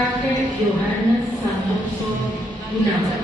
Kakek Yohanes Santoso Gunawan.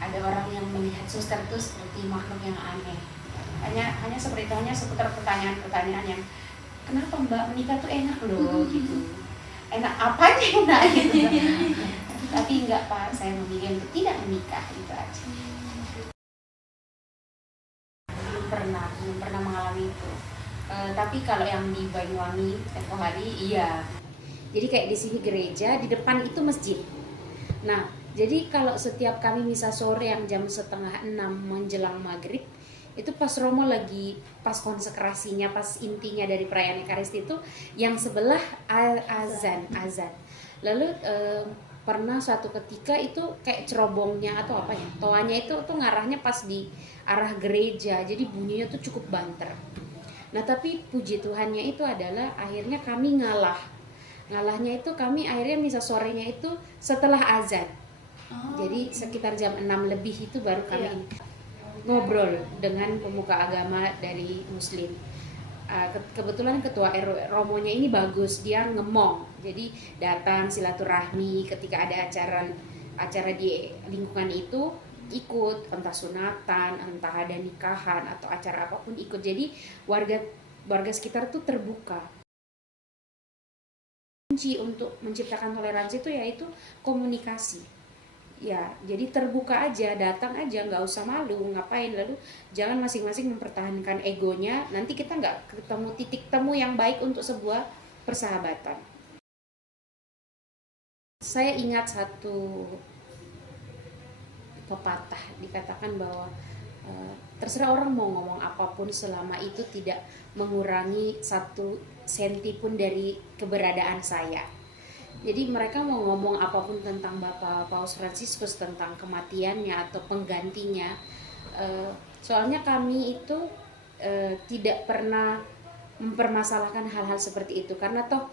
Ada orang yang melihat suster itu seperti makhluk yang aneh. Hanya seperti itu, hanya seputar pertanyaan-pertanyaan yang kenapa Mbak menikah tuh enak loh gitu. Enak apanya enak gitu. Tapi enggak Pak, saya memilih untuk tidak menikah gitu aja. Belum pernah mengalami itu. Tapi kalau yang di Banyuwangi tempoh hari iya. Jadi kayak di sini gereja, di depan itu masjid. Nah, jadi kalau setiap kami misa sore yang jam 5:30 menjelang maghrib, itu pas Romo lagi pas konsekrasinya, pas intinya dari perayaan Ekaristi itu, yang sebelah azan. Lalu pernah suatu ketika itu kayak cerobongnya atau apa ya, toanya itu tuh ngarahnya pas di arah gereja, jadi bunyinya tuh cukup banter. Nah tapi puji Tuhannya itu adalah akhirnya kami ngalahnya itu kami akhirnya misa sorenya itu setelah azan. Jadi sekitar jam 6 lebih itu baru kami ngobrol dengan pemuka agama dari Muslim. Kebetulan ketua Romonya ini bagus, dia ngemong. Jadi datang silaturahmi ketika ada acara di lingkungan itu, ikut, entah sunatan, entah ada nikahan atau acara apapun ikut. Jadi warga sekitar tuh terbuka. Kunci untuk menciptakan toleransi itu yaitu komunikasi. Ya, jadi terbuka aja, datang aja, nggak usah malu, ngapain, lalu jangan masing-masing mempertahankan egonya, nanti kita nggak ketemu titik temu yang baik untuk sebuah persahabatan. Saya ingat satu pepatah, dikatakan bahwa terserah orang mau ngomong apapun selama itu tidak mengurangi 1 senti pun dari keberadaan saya. Jadi mereka mau ngomong apapun tentang Bapak Paus Fransiskus, tentang kematiannya atau penggantinya, soalnya kami itu tidak pernah mempermasalahkan hal-hal seperti itu, karena toh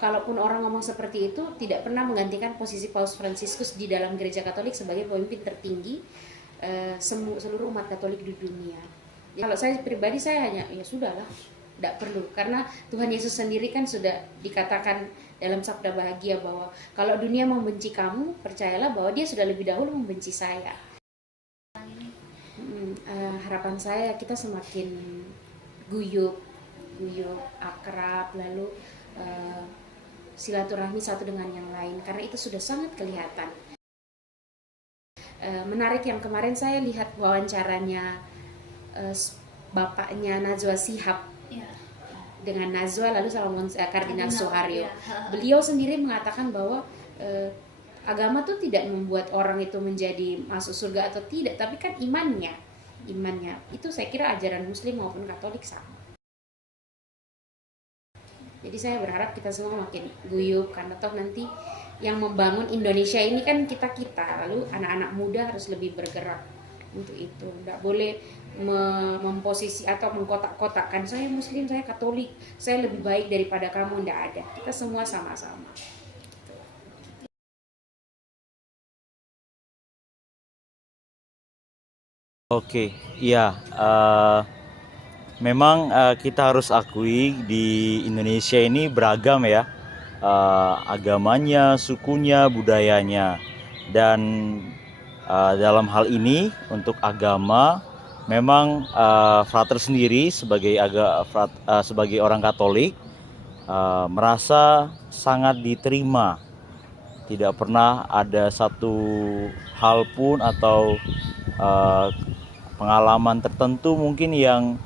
kalaupun orang ngomong seperti itu tidak pernah menggantikan posisi Paus Fransiskus di dalam Gereja Katolik sebagai pemimpin tertinggi seluruh umat Katolik di dunia. Ya, kalau saya pribadi saya hanya ya sudahlah, tidak perlu, karena Tuhan Yesus sendiri kan sudah dikatakan dalam sabda bahagia bahwa kalau dunia membenci kamu, percayalah bahwa dia sudah lebih dahulu membenci saya. Harapan saya kita semakin guyup, akrab, lalu silaturahmi satu dengan yang lain, karena itu sudah sangat kelihatan. Menarik yang kemarin saya lihat wawancaranya bapaknya Najwa Shihab dengan Najwa lalu sama Kardinal Soeharyo. Beliau sendiri mengatakan bahwa agama tuh tidak membuat orang itu menjadi masuk surga atau tidak, tapi kan imannya itu saya kira ajaran Muslim maupun Katolik sama. Jadi saya berharap kita semua makin guyup, karena toh nanti yang membangun Indonesia ini kan kita, lalu anak-anak muda harus lebih bergerak untuk itu. Tidak boleh memposisi atau mengkotak-kotakkan saya Muslim, saya Katolik, saya lebih baik daripada kamu. Tidak ada, kita semua sama-sama. Oke, iya. Memang kita harus akui di Indonesia ini beragam ya, agamanya, sukunya, budayanya. Dan dalam hal ini untuk agama, memang Frater sendiri sebagai orang Katolik merasa sangat diterima. Tidak pernah ada satu hal pun atau pengalaman tertentu mungkin yang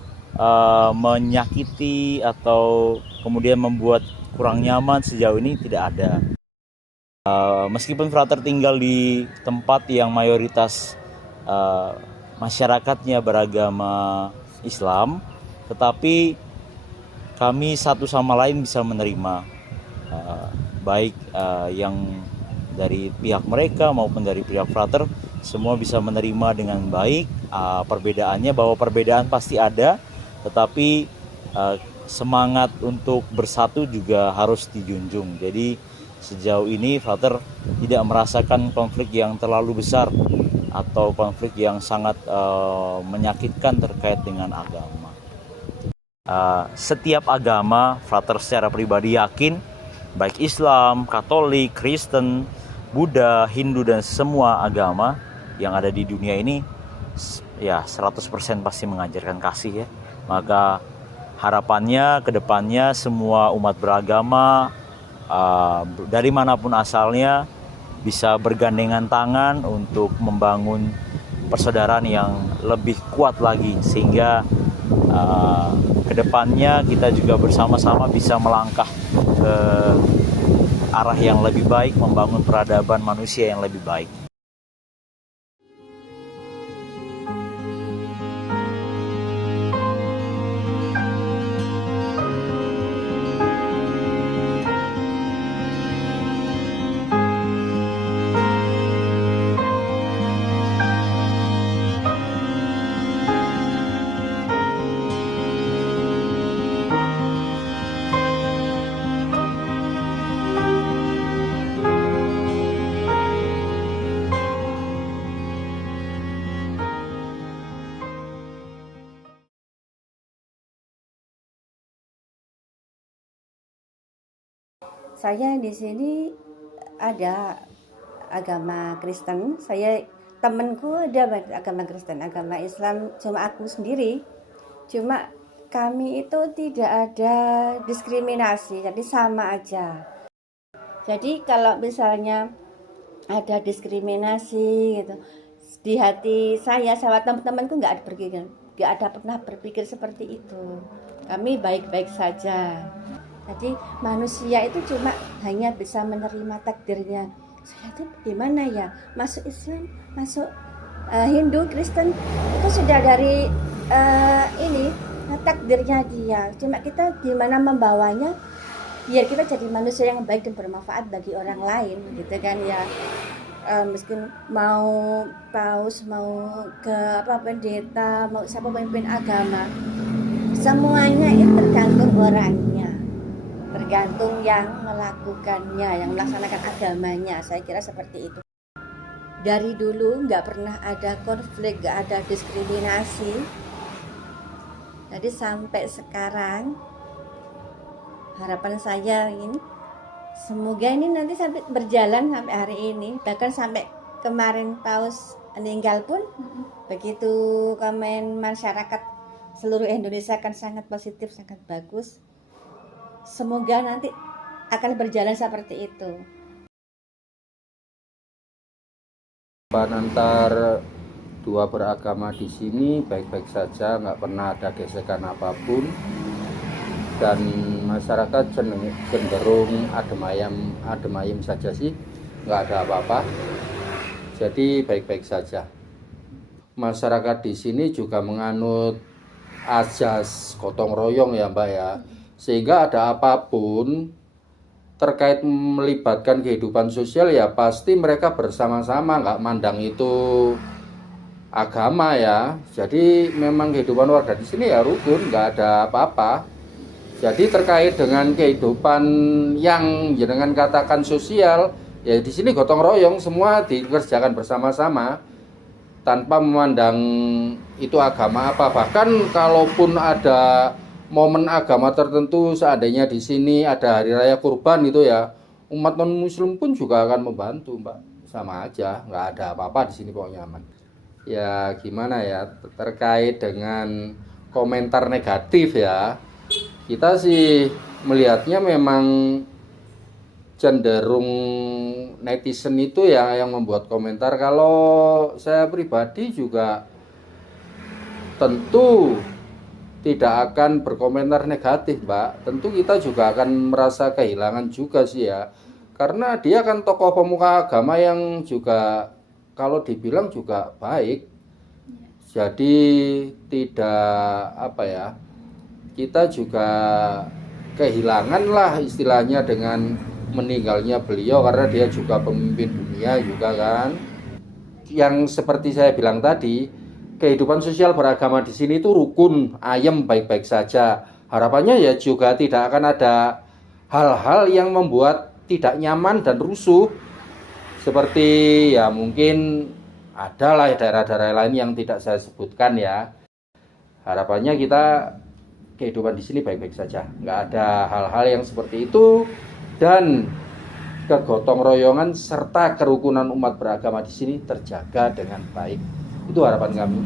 menyakiti atau kemudian membuat kurang nyaman sejauh ini tidak ada. Meskipun Frater tinggal di tempat yang mayoritas masyarakatnya beragama Islam, tetapi kami satu sama lain bisa menerima, baik yang dari pihak mereka maupun dari pihak Frater, semua bisa menerima dengan baik. Perbedaannya bahwa perbedaan pasti ada, tetapi semangat untuk bersatu juga harus dijunjung. Jadi sejauh ini Frater tidak merasakan konflik yang terlalu besar atau konflik yang sangat menyakitkan terkait dengan agama. Setiap agama, Frater secara pribadi yakin, baik Islam, Katolik, Kristen, Buddha, Hindu, dan semua agama yang ada di dunia ini ya 100% pasti mengajarkan kasih ya. Maka harapannya ke depannya semua umat beragama dari manapun asalnya bisa bergandengan tangan untuk membangun persaudaraan yang lebih kuat lagi, sehingga kedepannya kita juga bersama-sama bisa melangkah ke arah yang lebih baik, membangun peradaban manusia yang lebih baik. Saya di sini ada agama Kristen, temanku ada agama Kristen, agama Islam, cuma aku sendiri. Cuma kami itu tidak ada diskriminasi, jadi sama aja. Jadi kalau misalnya ada diskriminasi gitu, di hati saya sama teman-temanku nggak ada pernah berpikir seperti itu. Kami baik-baik saja. Jadi manusia itu cuma hanya bisa menerima takdirnya. Saya tuh gimana ya, masuk Islam, masuk Hindu, Kristen, itu sudah dari takdirnya dia. Cuma kita gimana membawanya biar kita jadi manusia yang baik dan bermanfaat bagi orang lain, gitu kan ya. Meskipun mau paus, mau ke pendeta, mau siapa pemimpin agama, semuanya itu tergantung orangnya, tergantung yang melakukannya, yang melaksanakan agamanya. Saya kira seperti itu. Dari dulu nggak pernah ada konflik, nggak ada diskriminasi. Jadi sampai sekarang harapan saya ini semoga ini nanti sampai berjalan sampai hari ini, bahkan sampai kemarin paus meninggal pun begitu komen masyarakat seluruh Indonesia kan sangat positif, sangat bagus. Semoga nanti akan berjalan seperti itu. Antar dua beragama di sini baik-baik saja, nggak pernah ada gesekan apapun, dan masyarakat cenderung adem ayem saja sih, nggak ada apa-apa. Jadi baik-baik saja. Masyarakat di sini juga menganut azas gotong royong ya Mbak ya, sehingga ada apapun terkait melibatkan kehidupan sosial ya pasti mereka bersama-sama, nggak mandang itu agama ya. Jadi memang kehidupan warga di sini ya rukun, nggak ada apa-apa. Jadi terkait dengan kehidupan yang jenengan katakan sosial ya, di sini gotong royong, semua dikerjakan bersama-sama tanpa memandang itu agama apa. Bahkan kalaupun ada momen agama tertentu, seandainya di sini ada hari raya kurban itu ya, umat non muslim pun juga akan membantu Mbak, sama aja, nggak ada apa-apa di sini pokoknya aman. Ya gimana ya, terkait dengan komentar negatif ya, kita sih melihatnya memang cenderung netizen itu ya yang membuat komentar. Kalau saya pribadi juga tentu tidak akan berkomentar negatif Mbak. Tentu kita juga akan merasa kehilangan juga sih ya, karena dia kan tokoh pemuka agama yang juga kalau dibilang juga baik. Jadi tidak kita juga kehilangan lah istilahnya dengan meninggalnya beliau, karena dia juga pemimpin dunia juga kan. Yang seperti saya bilang tadi, kehidupan sosial beragama di sini itu rukun, ayem, baik-baik saja. Harapannya ya juga tidak akan ada hal-hal yang membuat tidak nyaman dan rusuh. Seperti ya mungkin ada lah daerah-daerah lain yang tidak saya sebutkan ya. Harapannya kita kehidupan di sini baik-baik saja, nggak ada hal-hal yang seperti itu, dan kegotong royongan serta kerukunan umat beragama di sini terjaga dengan baik. Itu harapan kami.